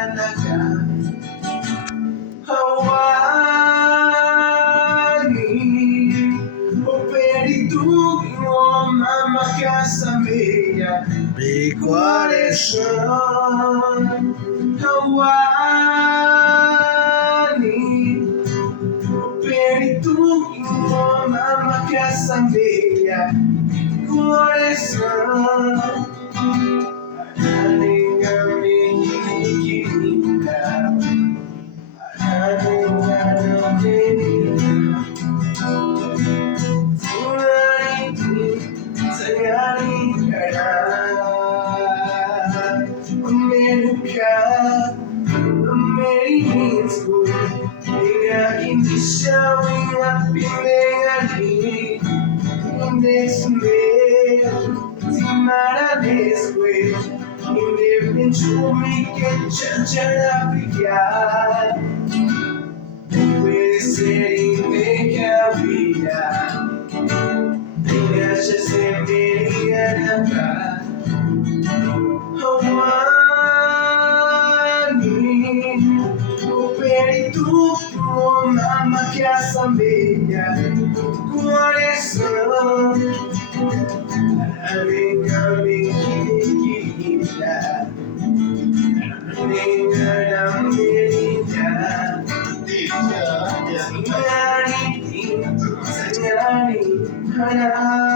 talaga. Hawani Operito mama casamea Mi corazón. Hawani Operito mama casamea coração. Puede ser impecable, gracias a acá. Hawani, Operito, mama que asambeia, coração. Amiga, querida, amiga, amiga, amiga, amiga,